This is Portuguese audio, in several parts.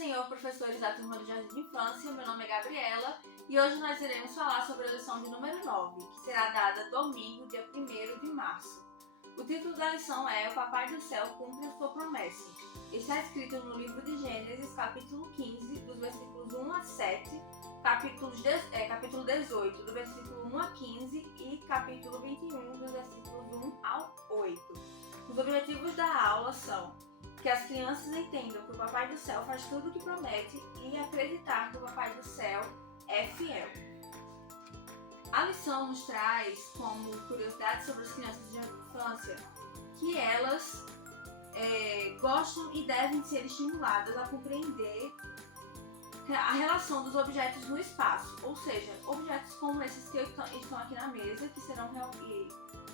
Senhor, professores da turma do Jardim de Infância, meu nome é Gabriela e hoje nós iremos falar sobre a lição de número 9, que será dada domingo, dia 1º de março. O título da lição é O Papai do Céu Cumpre a Sua Promessa. Está escrito no livro de Gênesis, capítulo 15, dos versículos 1 a 7, capítulo 18, do versículo 1 a 15 e capítulo 21, dos versículos 1 ao 8. Os objetivos da aula são que as crianças entendam que o Papai do Céu faz tudo o que promete e acreditar que o Papai do Céu é fiel. A lição nos traz como curiosidade sobre as crianças de infância que elas gostam e devem ser estimuladas a compreender a relação dos objetos no espaço, ou seja, objetos como esses que estão aqui na mesa, que serão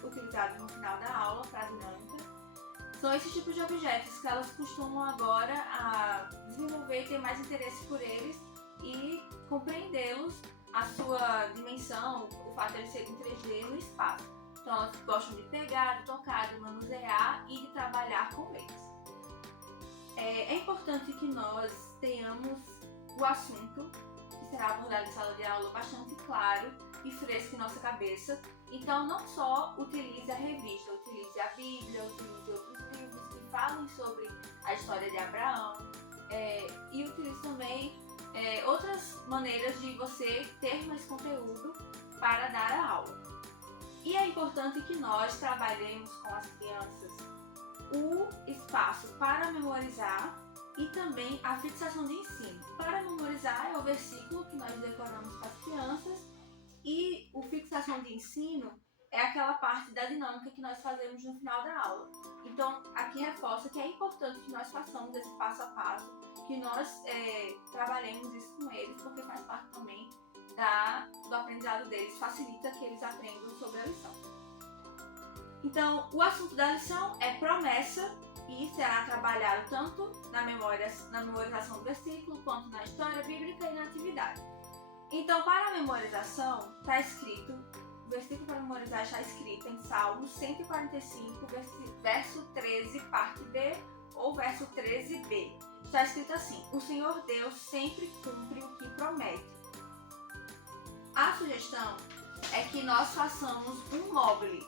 utilizados no final da aula para a dinâmica. São esses tipos de objetos que elas costumam agora a desenvolver e ter mais interesse por eles e compreendê-los, a sua dimensão, o fato de eles serem 3D no espaço. Então elas gostam de pegar, de tocar, de manusear e de trabalhar com eles. É importante que nós tenhamos o assunto que será abordado em sala de aula bastante claro e fresco em nossa cabeça. Então não só utilize a revista, utilize a Bíblia, utilize outros livros que falem sobre a história de Abraão e utilize também outras maneiras de você ter mais conteúdo para dar a aula. E é importante que nós trabalhemos com as crianças o espaço para memorizar e também a fixação de ensino. Para memorizar é o versículo que nós decoramos para as crianças e o fixação de ensino é aquela parte da dinâmica que nós fazemos no final da aula. Então, aqui reforça que é importante que nós façamos esse passo a passo, que nós trabalhemos isso com eles, porque faz parte também do aprendizado deles, facilita que eles aprendam sobre a lição. Então, o assunto da lição é promessa e será trabalhado tanto na memorização do versículo, quanto na história bíblica e na atividade. Então, para a memorização, está escrito, o versículo para memorizar está escrito em Salmo 145, verso 13, parte B, ou verso 13b. Está escrito assim: O Senhor Deus sempre cumpre o que promete. A sugestão é que nós façamos um móvel.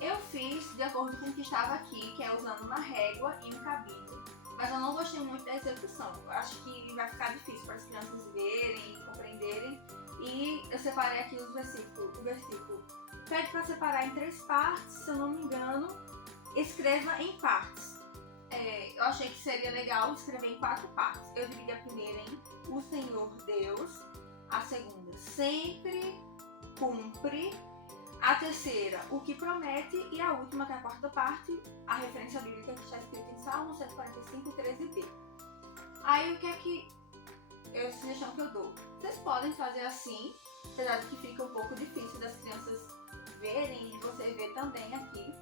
Eu fiz de acordo com o que estava aqui, que é usando uma régua e um cabide. Mas eu não gostei muito da execução. Eu acho que vai ficar difícil para as crianças verem e compreenderem. E eu separei aqui o versículo. Pede para separar em 3 partes, se eu não me engano. Escreva em partes. Eu achei que seria legal escrever em 4 partes. Eu dividi a primeira em O Senhor Deus. A segunda, sempre cumpre. A terceira, o que promete, e a última, que é a 4ª parte, a referência bíblica que está escrita em Salmo 145, 13b. Aí o que é a sugestão que eu dou? Vocês podem fazer assim, apesar de que fica um pouco difícil das crianças verem e você ver também aqui.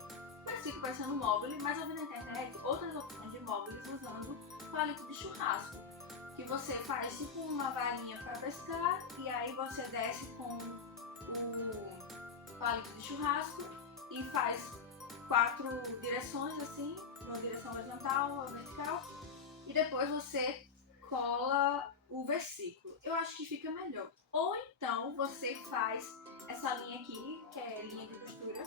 Mas fica parecendo um móvel, mas eu vi na internet outras opções de móveis usando palito de churrasco, que você faz tipo uma varinha para pescar e aí você desce com o palito de churrasco e faz 4 direções assim, uma direção horizontal, uma vertical, e depois você cola o versículo. Eu acho que fica melhor. Ou então você faz essa linha aqui, que é linha de costura.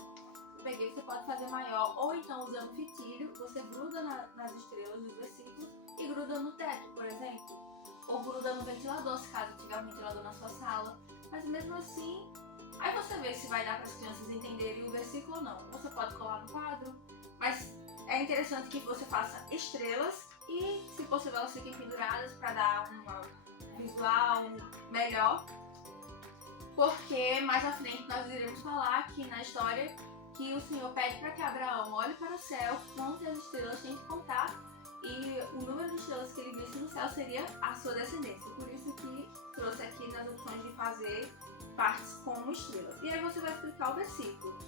Eu peguei, você pode fazer maior, ou então usando fitilho, você gruda nas estrelas dos versículos e gruda no teto, por exemplo. Ou gruda no ventilador, se caso tiver um ventilador na sua sala. Mas mesmo assim, aí você vê se vai dar para as crianças entenderem o versículo ou não. Você pode colar no quadro, mas é interessante que você faça estrelas e, se possível, elas fiquem penduradas para dar um visual melhor. Porque mais à frente nós iremos falar aqui na história que o Senhor pede para que Abraão olhe para o céu, conte as estrelas, tente contar, e o número de estrelas que ele visse no céu seria a sua descendência. Por isso que trouxe aqui nas opções de fazer partes como estrelas. E aí você vai explicar o versículo.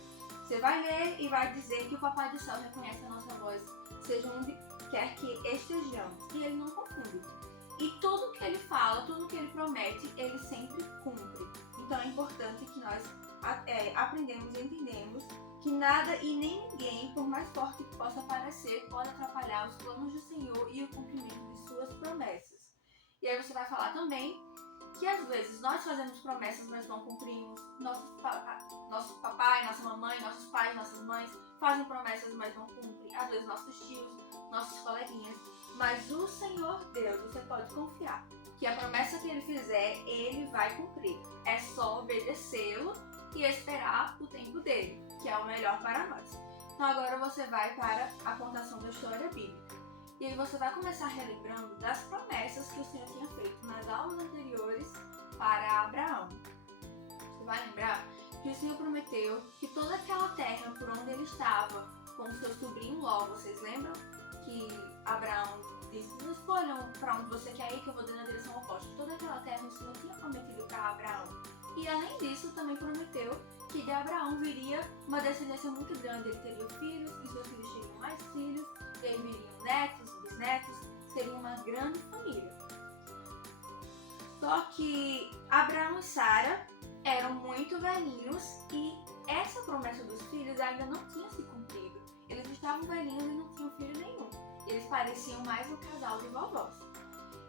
Você vai ler e vai dizer que o Papai do Céu reconhece a nossa voz, seja onde quer que estejamos. E ele não confunde. E tudo que ele fala, tudo que ele promete, ele sempre cumpre. Então é importante que nós aprendemos e entendemos que nada e nem ninguém, por mais forte que possa parecer, pode atrapalhar os planos do Senhor e o cumprimento de suas promessas. E aí você vai falar também que às vezes nós fazemos promessas, mas não cumprimos. Nosso papai, nossa mamãe, nossos pais, nossas mães fazem promessas, mas não cumprem. Às vezes nossos tios, nossos coleguinhas. Mas o Senhor Deus, você pode confiar que a promessa que Ele fizer, Ele vai cumprir. É só obedecê-lo e esperar o tempo dele, que é o melhor para nós. Então agora você vai para a contação da história bíblica. E aí você vai começar relembrando das promessas que o Senhor tinha feito nas aulas anteriores para Abraão. Você vai lembrar que o Senhor prometeu que toda aquela terra por onde ele estava, com o seu sobrinho Ló, vocês lembram? Que Abraão disse, não escolham para onde você quer ir, que eu vou dar na direção oposta. Toda aquela terra o Senhor tinha prometido para Abraão. E além disso, também prometeu que de Abraão viria uma descendência muito grande. Ele teria filhos, e seus filhos teriam mais filhos, e aí viriam netos, bisnetos, seria uma grande família. Só que Abraão e Sara eram muito velhinhos e essa promessa dos filhos ainda não tinha se cumprido. Eles estavam velhinhos e não tinham filho nenhum. Eles pareciam mais um casal de vovós.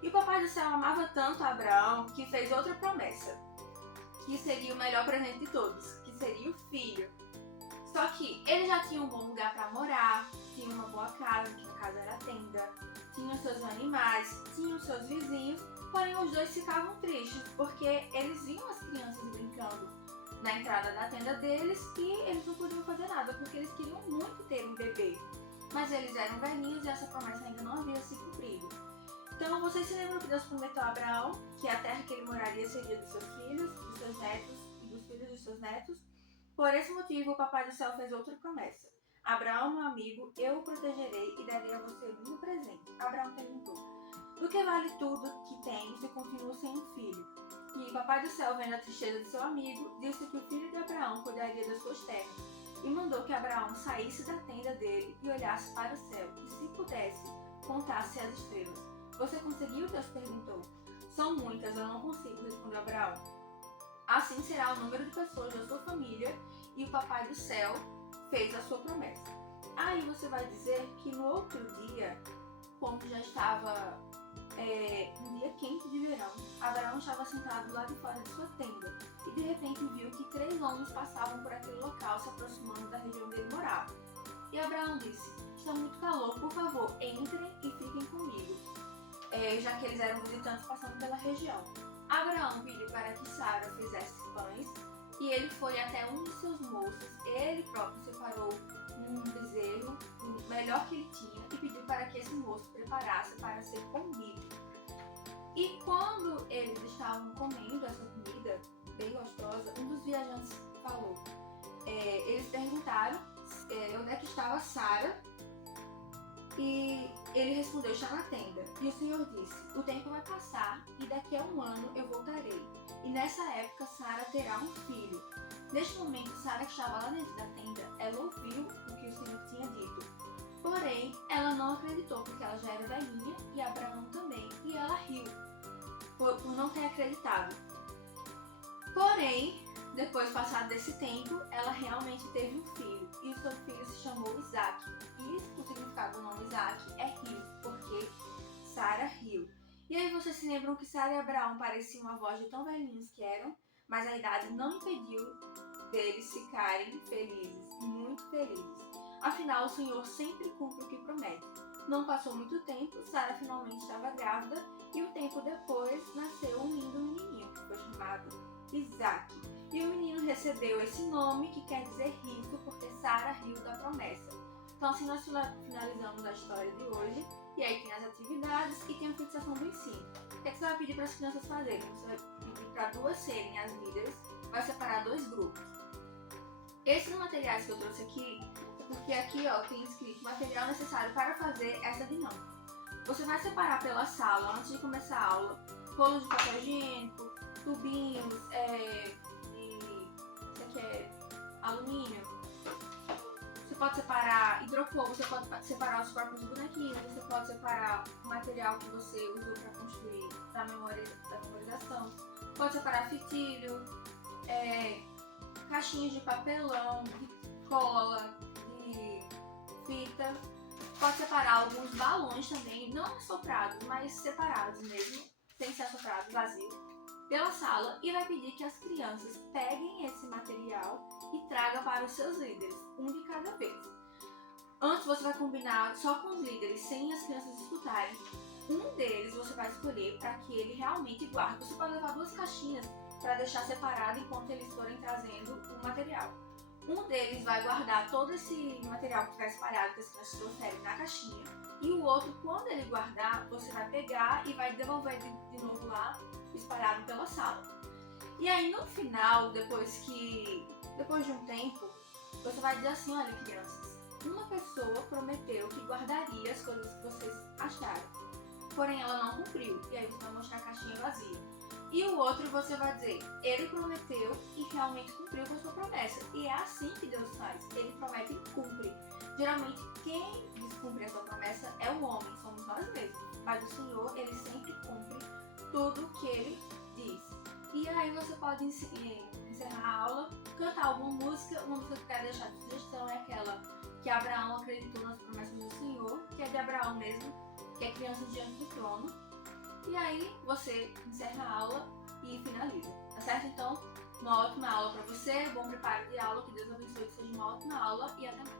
E o Papai do Céu amava tanto Abraão que fez outra promessa, que seria o melhor presente de todos, que seria o filho. Só que ele já tinha um bom lugar para morar, tinha uma boa casa, que no caso era a tenda, tinha os seus animais, tinha os seus vizinhos, porém os dois ficavam tristes, porque eles viam as crianças brincando na entrada da tenda deles e eles não podiam fazer nada, porque eles queriam muito ter um bebê. Mas eles eram velhinhos e essa promessa ainda não havia se cumprido. Então vocês se lembram que Deus prometeu a Abraão que a terra que ele moraria seria dos seus filhos, dos seus netos e dos filhos dos seus netos? Por esse motivo, o Papai do Céu fez outra promessa. Abraão, meu amigo, eu o protegerei e darei a você um presente. Abraão perguntou, do que vale tudo que tens e continuo sem um filho? E o Papai do Céu, vendo a tristeza de seu amigo, disse que o filho de Abraão cuidaria das suas terras e mandou que Abraão saísse da tenda dele e olhasse para o céu e, se pudesse, contasse as estrelas. Você conseguiu? Deus perguntou. São muitas, eu não consigo, respondeu Abraão. Assim será o número de pessoas da sua família e o Papai do Céu fez a sua promessa. Aí você vai dizer que no outro dia, quando já estava um dia quente de verão, Abraão estava sentado lá de fora de sua tenda e de repente viu que 3 homens passavam por aquele local se aproximando da região onde ele morava. E Abraão disse, está muito calor, por favor, entrem e fiquem comigo, já que eles eram visitantes passando pela região. Abraão pediu para que Sara fizesse pães e ele foi até um de seus moços, ele próprio separou um bezerro, o melhor que ele tinha, e pediu para que esse moço preparasse para ser comido. E quando eles estavam comendo essa comida bem gostosa, um dos viajantes falou, eles perguntaram onde é que estava Sara, e ele respondeu, está na tenda. E o Senhor disse, o tempo vai passar e daqui a 1 ano eu voltarei. E nessa época Sara terá um filho. Neste momento, Sara, que estava lá dentro da tenda, ela ouviu o que o Senhor tinha dito. Porém, ela não acreditou, porque ela já era velhinha e Abraão também, e ela riu por não ter acreditado. Porém, depois passado desse tempo, ela realmente teve um filho, e o seu filho se chamou Isaac. E o significado do nome Isaac é rio, porque Sara riu. E aí vocês se lembram que Sara e Abraão pareciam avós de tão velhinhos que eram, mas a idade não impediu deles ficarem felizes, muito felizes. Afinal, o Senhor sempre cumpre o que promete. Não passou muito tempo, Sara finalmente estava grávida e um tempo depois nasceu um lindo menininho, que foi chamado Isaac. E o menino recebeu esse nome, que quer dizer rico, porque Sara riu da promessa. Então assim nós finalizamos a história de hoje. E aí tem as atividades e tem a fixação do ensino. O que você vai pedir para as crianças fazerem? Você vai pedir para 2 serem as líderes, vai separar 2 grupos. Esses materiais que eu trouxe aqui, porque aqui tem escrito material necessário para fazer essa dinâmica. Você vai separar pela sala, antes de começar a aula, rolos de papel higiênico, tubinhos, isso aqui é alumínio. Você pode separar hidrocor, você pode separar os próprios bonequinhos, você pode separar o material que você usou para construir da memorização, pode separar fitilho, caixinhas de papelão, de cola, de fita, pode separar alguns balões também, não assoprados, mas separados mesmo, sem ser assoprado, vazio, pela sala e vai pedir que as crianças peguem esse material e tragam para os seus líderes, um de cada vez. Antes você vai combinar só com os líderes, sem as crianças escutarem. Um deles você vai escolher para que ele realmente guarde. Você pode levar 2 caixinhas para deixar separado enquanto eles forem trazendo o material. Um deles vai guardar todo esse material que estiver espalhado, que as crianças trouxerem, na caixinha. E o outro, quando ele guardar, você vai pegar e vai devolver de novo lá, espalhado pela sala. E aí no final, depois de um tempo, você vai dizer assim: olha, crianças, uma pessoa prometeu que guardaria as coisas que vocês acharam, porém ela não cumpriu. E aí você vai mostrar a caixinha vazia. E o outro você vai dizer: ele prometeu e realmente cumpriu com a sua promessa. E é assim que Deus faz, ele promete e cumpre. Geralmente quem descumpre a sua promessa é o homem, somos nós mesmos. Mas o Senhor, ele sempre cumpre tudo o que ele diz. E aí você pode encerrar a aula, cantar alguma música. Uma música que eu quero deixar de sugestão é aquela que Abraão acreditou nas promessas do Senhor, que é de Abraão mesmo, que é Criança Diante do Trono. E aí você encerra a aula e finaliza, tá certo? Então, uma ótima aula para você, bom preparo de aula, que Deus abençoe, que seja uma ótima aula e até mais.